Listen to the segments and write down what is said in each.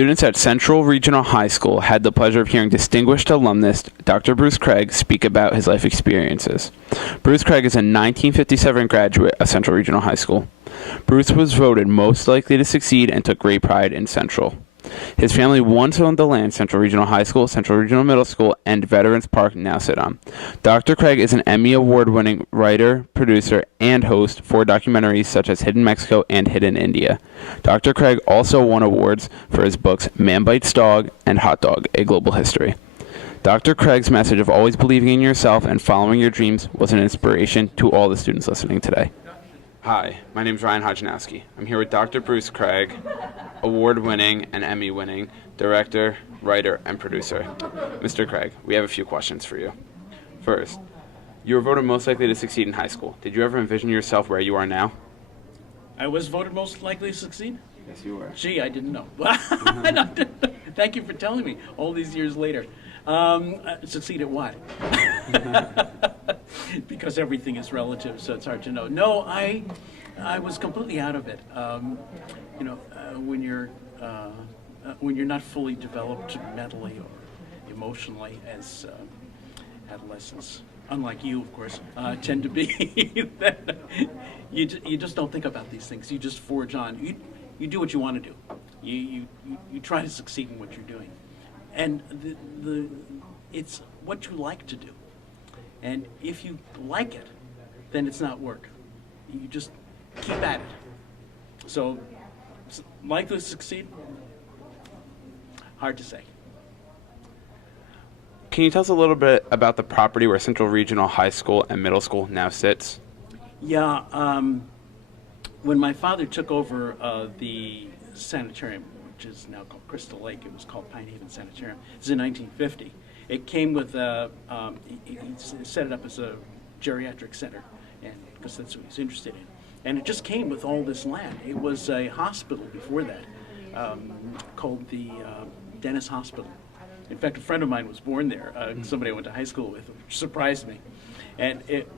Students at Central Regional High School had the pleasure of hearing distinguished alumnist Dr. Bruce Kraig speak about his life experiences. Bruce Kraig is a 1957 graduate of Central Regional High School. Bruce was voted most likely to succeed and took great pride in Central. His family once owned the land Central Regional High School, Central Regional Middle School, and Veterans Park now sit on. Dr. Kraig is an Emmy Award-winning writer, producer, and host for documentaries such as Hidden Mexico and Hidden India. Dr. Kraig also won awards for his books Man Bites Dog and Hot Dog, A Global History. Dr. Kraig's message of always believing in yourself and following your dreams was an inspiration to all the students listening today. Hi, my name is Ryan Hodjanowski. I'm here with Dr. Bruce Kraig, award-winning and Emmy-winning director, writer, and producer. Mr. Kraig, we have a few questions for you. First, you were voted most likely to succeed in high school. Did you ever envision yourself where you are now? I was voted most likely to succeed? Yes, you were. Gee, I didn't know. Thank you for telling me all these years later. Succeed at what? Because everything is relative, so it's hard to know. No, I was completely out of it. When you're not fully developed mentally or emotionally as adolescents, unlike you, of course, tend to be, you just don't think about these things. You just forge on. You do what you want to do. You try to succeed in what you're doing, and it's what you like to do. And if you like it, then it's not work. You just keep at it. So, likely to succeed? Hard to say. Can you tell us a little bit about the property where Central Regional High School and Middle School now sits? Yeah, when my father took over the sanitarium, which is now called Crystal Lake, it was called Pine Haven Sanitarium. It was in 1950. It came with he set it up as a geriatric center, and because that's what he's interested in. And it just came with all this land. It was a hospital before that, called the Dennis Hospital. In fact, a friend of mine was born there, somebody I went to high school with, which surprised me. And it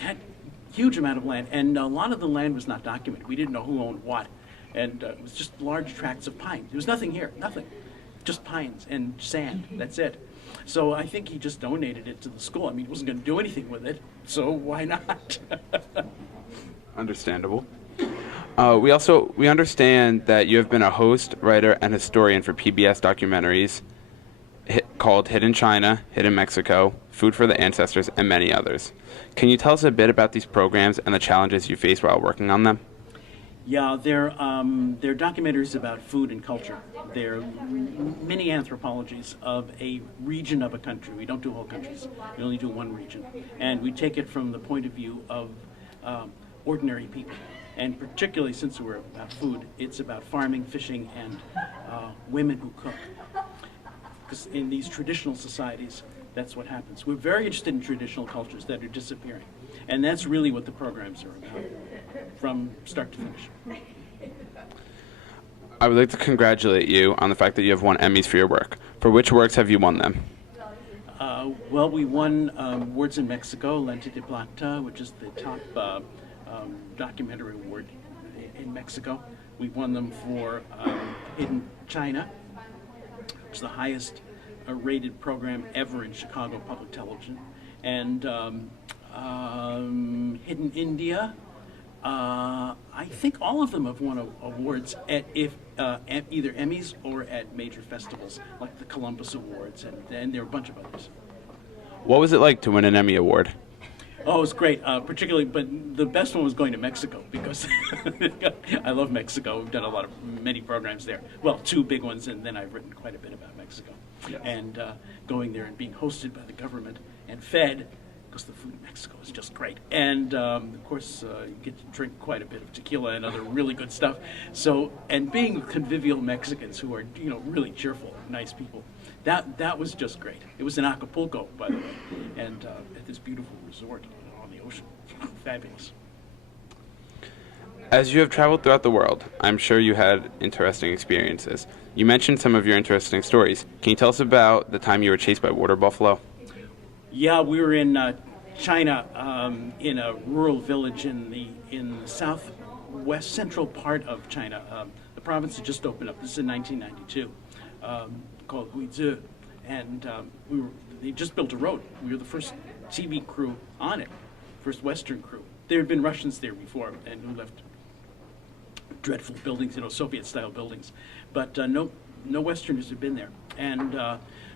had a huge amount of land, and a lot of the land was not documented. We didn't know who owned what. And it was just large tracts of pine. There was nothing here, nothing. Just pines and sand, that's it. So I think he just donated it to the school. I mean, he wasn't going to do anything with it, so why not? Understandable. We understand that you have been a host, writer, and historian for PBS documentaries called Hidden China, Hidden Mexico, Food for the Ancestors, and many others. Can you tell us a bit about these programs and the challenges you faced while working on them? Yeah, they're documentaries about food and culture. They're mini anthropologies of a region of a country. We don't do whole countries. We only do one region. And we take it from the point of view of ordinary people. And particularly since we're about food, it's about farming, fishing, and women who cook. Because in these traditional societies, that's what happens. We're very interested in traditional cultures that are disappearing. And that's really what the programs are about, from start to finish. I would like to congratulate you on the fact that you have won Emmys for your work. For which works have you won them? Well, we won awards in Mexico, Lente de Plata, which is the top documentary award in Mexico. We won them for Hidden China, which is the highest rated program ever in Chicago public television. And Hidden India. I think all of them have won awards at either Emmys or at major festivals like the Columbus Awards, and there are a bunch of others. What was it like to win an Emmy Award? Oh, it was great, particularly, but the best one was going to Mexico because I love Mexico. We've done many programs there. Well, two big ones, and then I've written quite a bit about Mexico. Yes. And going there and being hosted by the government and fed, because the food in Mexico is just great. And of course, you get to drink quite a bit of tequila and other really good stuff. So, and being convivial Mexicans who are, really cheerful, nice people, that was just great. It was in Acapulco, by the way, and at this beautiful resort on the ocean. Fabulous. As you have traveled throughout the world, I'm sure you had interesting experiences. You mentioned some of your interesting stories. Can you tell us about the time you were chased by water buffalo? Yeah, we were in China, in a rural village in the southwest central part of China. The province had just opened up. This is in 1992. called Guizhou, and they just built a road. We were the first TV crew on it, first Western crew. There had been Russians there before, and who left dreadful buildings, Soviet-style buildings, but no Westerners had been there. And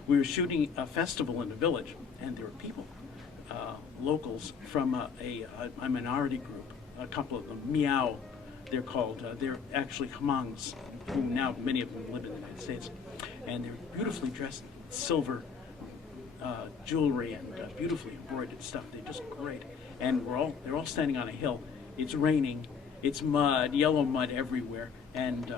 we were shooting a festival in the village, and there were people, locals from a minority group, a couple of them, Miao, they're called. They're actually Hmongs, who now many of them live in the United States, and they're beautifully dressed, silver jewelry and beautifully embroidered stuff. They're just great, and they're all standing on a hill. It's raining, it's mud, yellow mud everywhere, and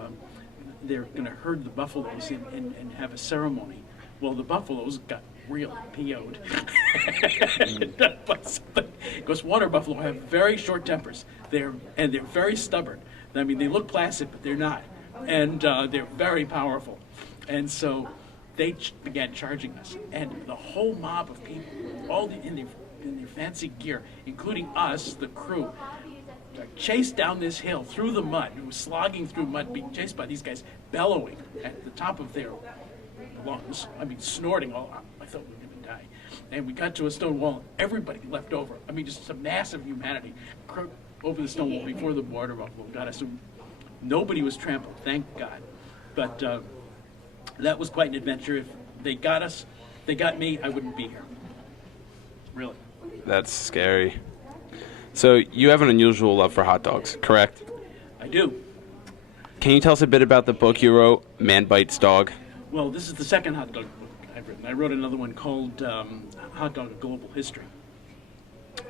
they're going to herd the buffaloes and have a ceremony. Well, the buffaloes got real PO'd. Because water buffalo have very short tempers. They're very stubborn. I mean, they look placid, but they're not. And they're very powerful. And so they began charging us. And the whole mob of people, all in their fancy gear, including us, the crew, chased down this hill through the mud. It was slogging through mud, being chased by these guys, bellowing at the top of their lungs. I mean, snorting all out. I thought we were going to die. And we got to a stone wall. Everybody left over. I mean, just some massive humanity over the stone wall before the water buffalo got us. So nobody was trampled, thank God. But that was quite an adventure. If they got us, they got me, I wouldn't be here. Really. That's scary. So you have an unusual love for hot dogs, correct? I do. Can you tell us a bit about the book you wrote, Man Bites Dog? Well, this is the second hot dog book I've written. I wrote another one called Hot Dog: A Global History,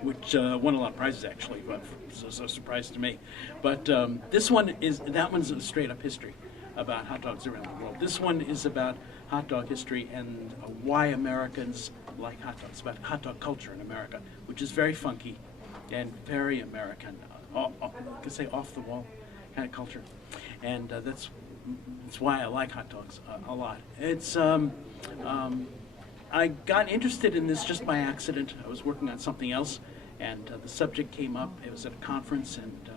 which won a lot of prizes, actually, but was a surprise to me. But this one that one's a straight-up history about hot dogs around the world. This one is about hot dog history and why Americans like hot dogs, about hot dog culture in America, which is very funky and very American, I could say off-the-wall kind of culture. And that's why I like hot dogs a lot. It's I got interested in this just by accident. I was working on something else, and the subject came up. It was at a conference, and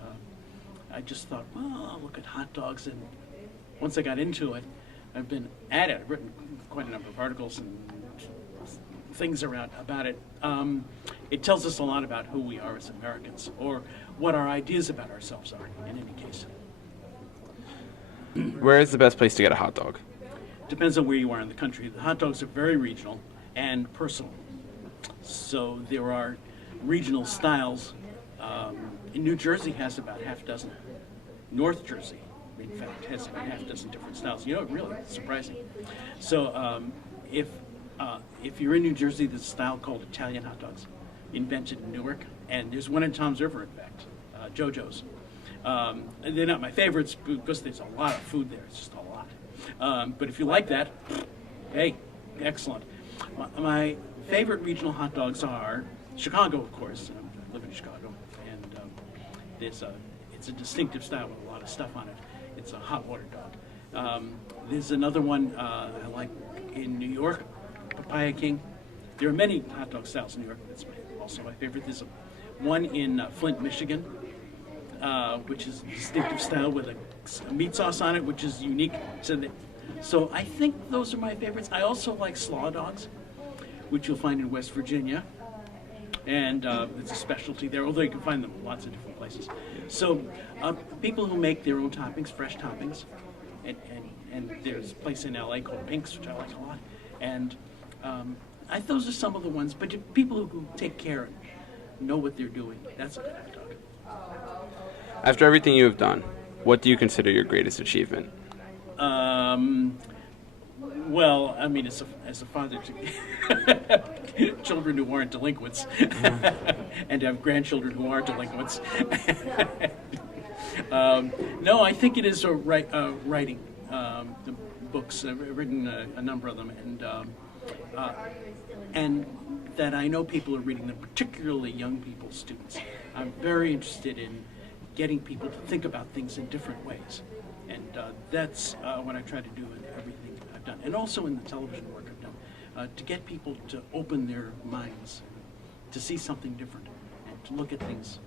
I just thought, well, I'll look at hot dogs. And once I got into it, I've been at it. I've written quite a number of articles and things about it. It tells us a lot about who we are as Americans, or what our ideas about ourselves are, in any case. Where is the best place to get a hot dog? Depends on where you are in the country. The hot dogs are very regional and personal. So there are regional styles. New Jersey has about half a dozen. North Jersey, in fact, has about half a dozen different styles. Really surprising. So if you're in New Jersey, there's a style called Italian hot dogs, invented in Newark. And there's one in Toms River, in fact, JoJo's. And they're not my favorites because there's a lot of food there. It's just a lot. But if you like that, hey, excellent. My favorite regional hot dogs are Chicago, of course. I live in Chicago, and it's a distinctive style with a lot of stuff on it. It's a hot water dog. There's another one I like in New York, Papaya King. There are many hot dog styles in New York. That's also my favorite. There's one in Flint, Michigan, which is a distinctive style with a meat sauce on it, which is unique. So I think those are my favorites. I also like slaw dogs, which you'll find in West Virginia, and it's a specialty there, although you can find them in lots of different places. So people who make their own toppings, fresh toppings, and there's a place in LA called Pink's, which I like a lot, and those are some of the ones, but people who take care and know what they're doing, that's a good hot dog. After everything you have done, what do you consider your greatest achievement? Well, I mean, as a father to children who aren't delinquents, and to have grandchildren who are delinquents. No, I think it is writing the books. I've written a number of them, and that I know people are reading them, particularly young people, students. I'm very interested in getting people to think about things in different ways. And that's what I try to do in everything I've done. And also in the television work I've done, to get people to open their minds, to see something different, and to look at things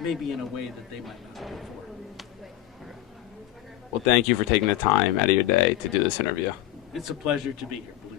maybe in a way that they might not have before. Well, thank you for taking the time out of your day to do this interview. It's a pleasure to be here, believe